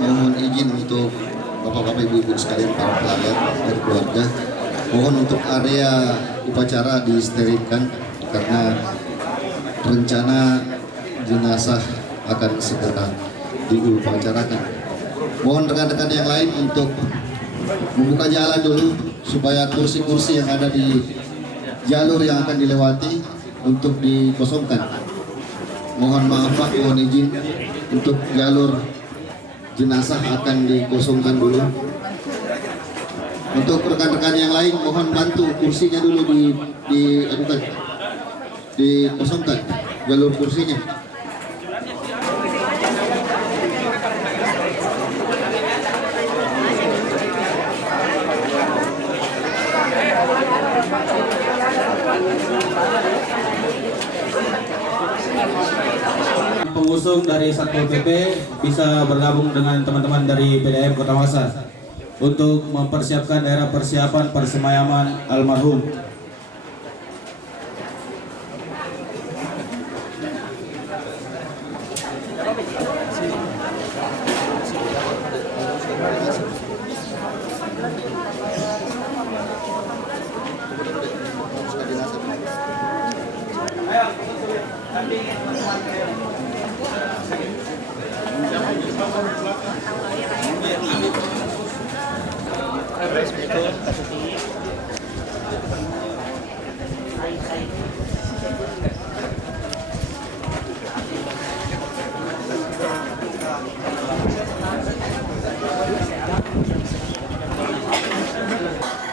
Mohon izin untuk Bapak-Bapak Ibu-Ibu sekalian para pelanggan dan keluarga, mohon untuk area upacara disterilkan karena rencana jenazah akan segera diupacarakan. Mohon rekan-rekan yang lain untuk membuka jalan dulu supaya kursi-kursi yang ada di jalur yang akan dilewati untuk dikosongkan. Mohon maaf Pak, mohon izin untuk jalur jenazah akan dikosongkan dulu. Untuk rekan-rekan yang lain mohon bantu kursinya dulu dikosongkan jalur kursinya. Pengusung dari Satpol PP bisa bergabung dengan teman-teman dari PDAM Kota Makassar untuk mempersiapkan daerah persiapan persemayaman almarhum.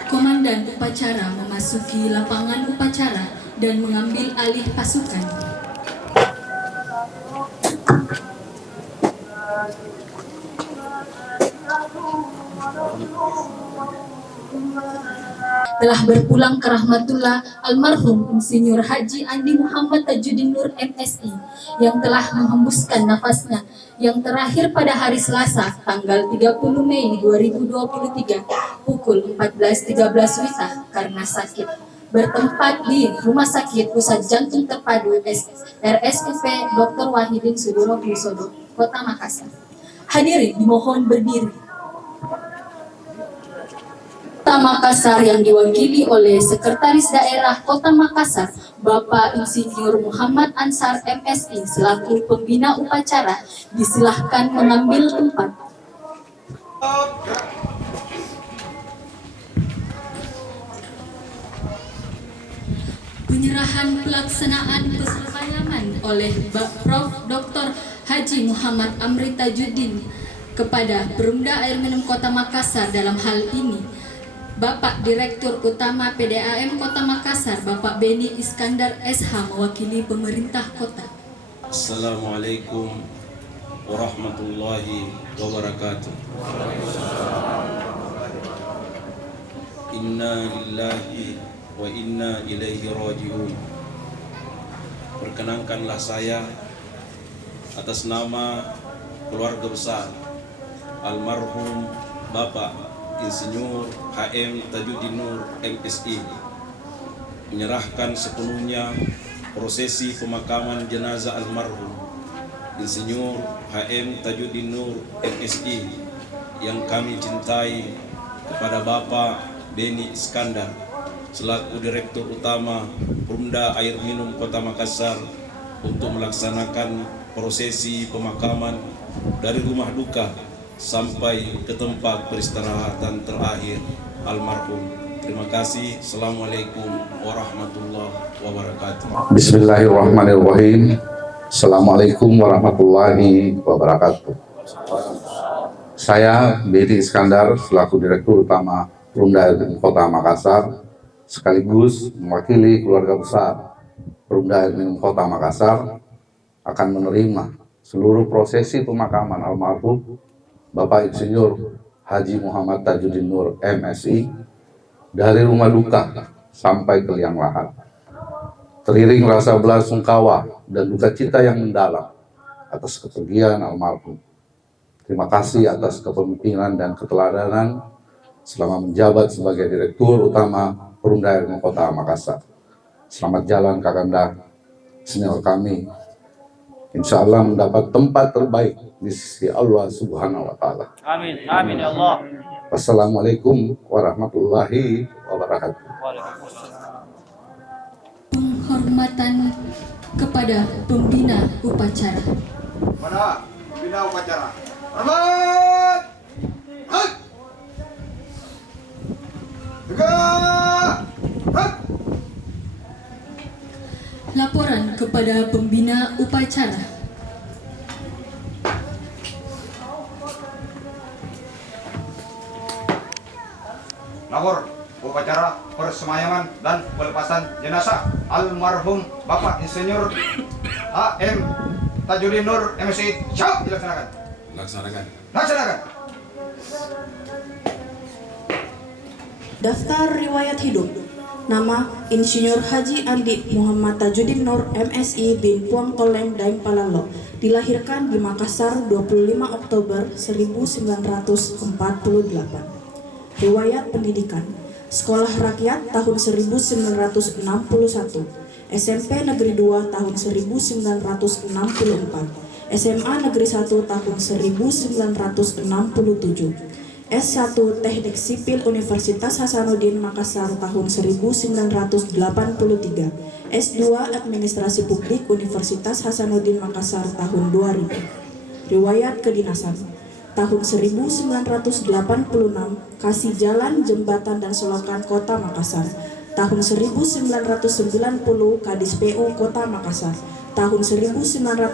Komandan upacara memasuki lapangan upacara dan mengambil alih pasukan. Telah berpulang ke rahmatullah almarhum Insinyur Haji Andi Muhammad Tajuddin Nur MSI yang telah menghembuskan nafasnya yang terakhir pada hari Selasa tanggal 30 Mei 2023 pukul 14.13 WITA karena sakit, bertempat di Rumah Sakit Pusat Jantung Terpadu RSUP Dr. Wahidin Sudirohusodo, Kota Makassar. Hadirin dimohon berdiri. Kota Makassar yang diwakili oleh Sekretaris Daerah Kota Makassar, Bapak Insinyur Muhammad Ansar MSI selaku pembina upacara, disilahkan mengambil tempat. Penyerahan pelaksanaan persemayaman oleh Prof. Dr. Haji Muhammad Amri Tajuddin kepada Perumda Air Minum Kota Makassar dalam hal ini Bapak Direktur Utama PDAM Kota Makassar, Bapak Beni Iskandar SH mewakili pemerintah kota. Assalamualaikum warahmatullahi wabarakatuh. Inna lillahi wa inna ilaihi raji'un. Perkenankanlah saya atas nama keluarga besar almarhum Bapak Insinyur HM Tajuddin Nur MSI menyerahkan sepenuhnya prosesi pemakaman jenazah almarhum Insinyur HM Tajuddin Nur MSI yang kami cintai kepada Bapak Beni Iskandar selaku Direktur Utama Perumda Air Minum Kota Makassar untuk melaksanakan prosesi pemakaman dari rumah duka sampai ke tempat peristirahatan terakhir almarhum. Terima kasih. Assalamualaikum warahmatullahi wabarakatuh. Bismillahirrahmanirrahim. Assalamualaikum warahmatullahi wabarakatuh. Saya Beni Iskandar selaku Direktur Utama Perumda Air Minum Kota Makassar sekaligus mewakili keluarga besar Perumda Air Minum Kota Makassar akan menerima seluruh prosesi pemakaman almarhum Bapak Insinyur Haji Muhammad Tajuddin Nur MSI dari rumah duka sampai ke liang lahat. Teriring rasa belasungkawa dan duka cita yang mendalam atas kepergian almarhum. Terima kasih atas kepemimpinan dan keteladanan selama menjabat sebagai Direktur Utama Perumda Air Kota Makassar. Selamat jalan Kakanda senior kami. Insya Allah mendapat tempat terbaik di sisi Allah Subhanahu wa Ta'ala. Amin, amin ya Allah. Wassalamualaikum warahmatullahi wabarakatuh. Penghormatan kepada pembina upacara. Pada pembina upacara. Hormat! Hak! Tegak! Hak! Laporan kepada pembina upacara. Lapor upacara persemayaman dan pelepasan jenazah almarhum Bapak Insinyur HM Tajudin Nur MSI. Siap dilaksanakan. Laksanakan. Daftar riwayat hidup. Nama Insinyur Haji Andi Muhammad Tajudin Nur MSI bin Puang Toleng Daeng Palalo. Dilahirkan di Makassar 25 Oktober 1948. Riwayat pendidikan. Sekolah Rakyat tahun 1961, SMP Negeri 2 tahun 1964, SMA Negeri 1 tahun 1967, S1 Teknik Sipil Universitas Hasanuddin Makassar tahun 1983, S2 Administrasi Publik Universitas Hasanuddin Makassar tahun 2000. Riwayat kedinasan. Tahun 1986 kasih jalan, jembatan dan selokan Kota Makassar. Tahun 1990 Kadis PU Kota Makassar. Tahun 1995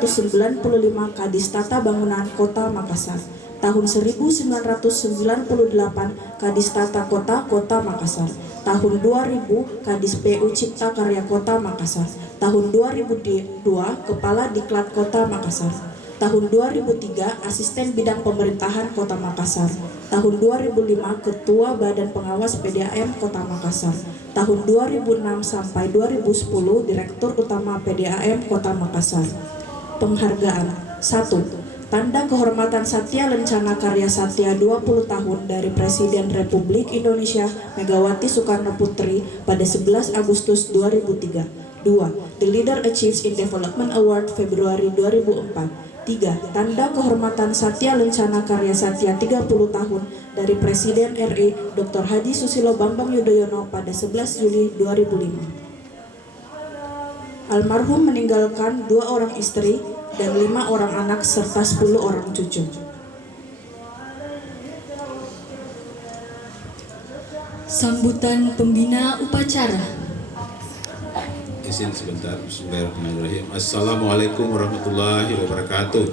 Kadis Tata Bangunan Kota Makassar. Tahun 1998 Kadis Tata Kota Makassar. Tahun 2000 Kadis PU Cipta Karya Kota Makassar. Tahun 2002 Kepala Diklat Kota Makassar. Tahun 2003 Asisten Bidang Pemerintahan Kota Makassar. Tahun 2005 Ketua Badan Pengawas PDAM Kota Makassar. Tahun 2006 sampai 2010 Direktur Utama PDAM Kota Makassar. Penghargaan. 1. Tanda Kehormatan Satya Lencana Karya Satya 20 tahun dari Presiden Republik Indonesia Megawati Soekarno Putri pada 11 Agustus 2003. 2. The Leader Achieves in Development Award Februari 2004. 3. Tanda Kehormatan Satya Lencana Karya Satya 30 tahun dari Presiden RI Dr. Haji Susilo Bambang Yudhoyono pada 11 Juli 2005. Almarhum meninggalkan 2 orang istri dan 5 orang anak serta 10 orang cucu. Sambutan pembina upacara. Izin sebentar. Bismillahirrahmanirrahim. Assalamualaikum warahmatullahi wabarakatuh.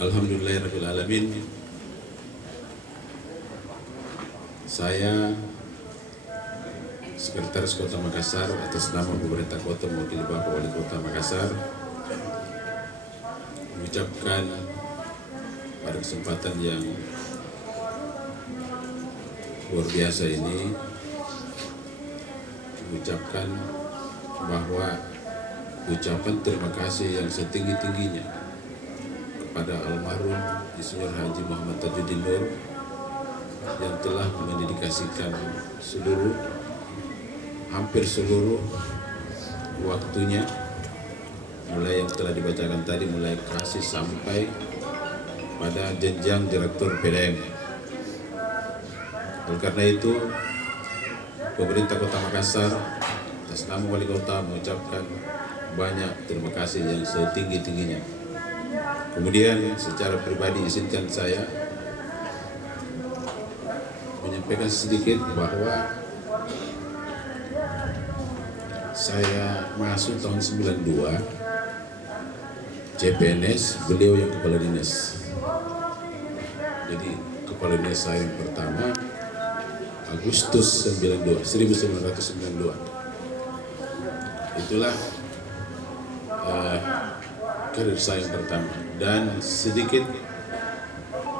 Alhamdulillahirabbil alamin. Saya Sekretaris Kota Makassar atas nama pemerintah kota mewakili Bapak Wali Kota Makassar mengucapkan pada kesempatan yang luar biasa ini, mengucapkan bahwa ucapan terima kasih yang setinggi-tingginya kepada almarhum Insinyur Haji Muhammad Tajudin Nur yang telah mendedikasikan hampir seluruh waktunya, mulai yang telah dibacakan tadi, mulai kasih sampai pada jenjang Direktur PDAM. Oleh karena itu, pemerintah Kota Makassar atas nama Wali Kota mengucapkan banyak terima kasih yang setinggi-tingginya. Kemudian secara pribadi izinkan saya menyampaikan sedikit bahwa saya masuk tahun 92 CPNS, beliau yang kepala dinas. Jadi kepala dinas saya yang pertama Agustus 1992. Itulah karir saya yang pertama. Dan sedikit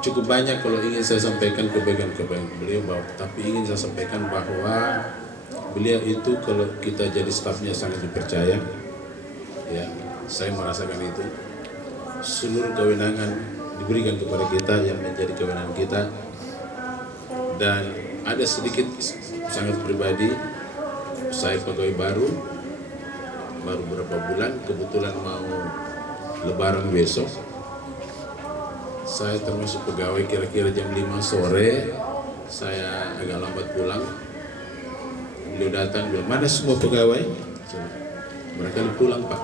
cukup banyak kalau ingin saya sampaikan kebaikan-kebaikan beliau, tapi ingin saya sampaikan bahwa beliau itu kalau kita jadi stafnya sangat dipercaya. Ya, saya merasakan itu. Seluruh kewenangan diberikan kepada kita yang menjadi kewenangan kita. Dan ada sedikit sangat pribadi, saya pegawai baru beberapa bulan, kebetulan mau lebaran besok. Saya termasuk pegawai kira-kira jam 5 sore, saya agak lambat pulang. Beliau datang, bilang, mana semua pegawai? Mereka pulang, Pak.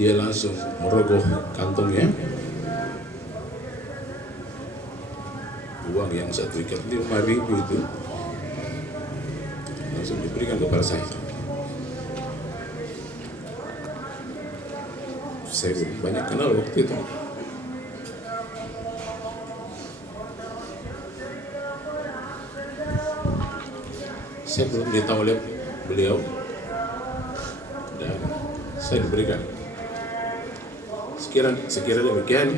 Dia langsung merogoh kantongnya, uang yang 1 ikat 5.000 itu langsung diberikan kepada saya. Saya belum banyak kenal waktu itu. Saya belum ditahu oleh beliau dan saya diberikan. Sekira demikian,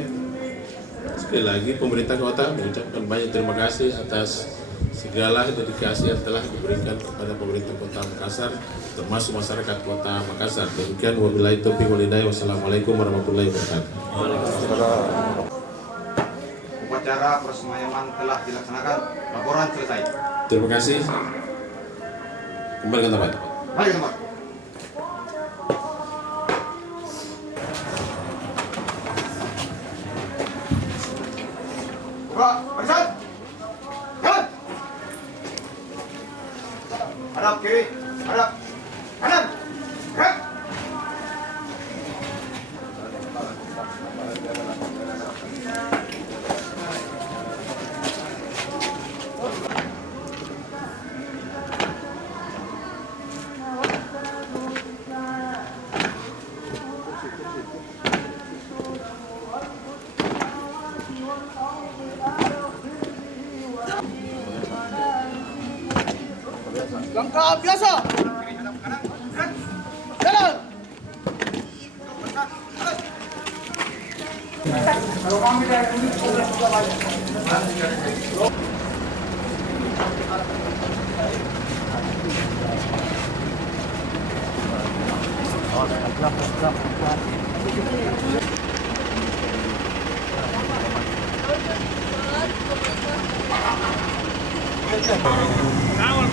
sekali lagi pemerintah kota mengucapkan banyak terima kasih atas segala dedikasi yang telah diberikan kepada pemerintah kota Makassar, termasuk masyarakat kota Makassar. Demikian, wabillahi taufiq wal hidayah. Wassalamualaikum warahmatullahi wabarakatuh. Upacara persemayaman telah dilaksanakan. Laporan selesai. Terima kasih. Kembali ke tempat. Mari ke tempat. Buka, barisan. Jalan. Hadap kiri, hadap kanan. Gerak. Langkah biasa. Jalan. Kawal.